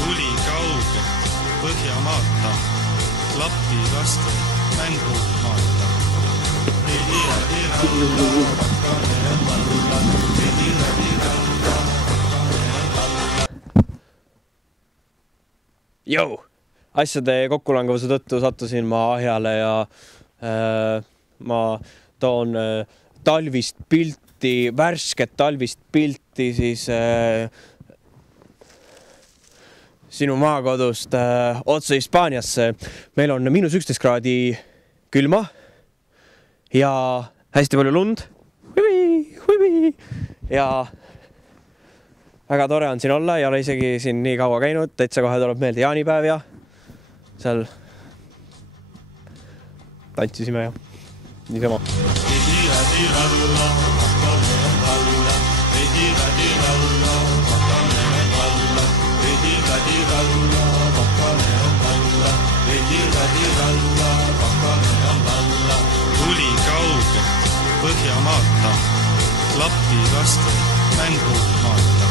Tuli kauge Põhjamaata, Lappi laste mängumaata. Jou! Asjade kokkulangevuse tõttu sattusin ma ahjale ja ma toon talvist pilti, värsket talvist pilti siis sinu maakodust otse Hispaaniasse. Meil on -11 kraadi külma ja hästi palju lund. Ja väga tore on siin olla, ei ole isegi siin nii kaua käinud, täitsa kohe tuleb meelde jaanipäev ja seal tantsisime ja niisama. Tuli kauge Põhjamaata, Lappi laste mängumaata.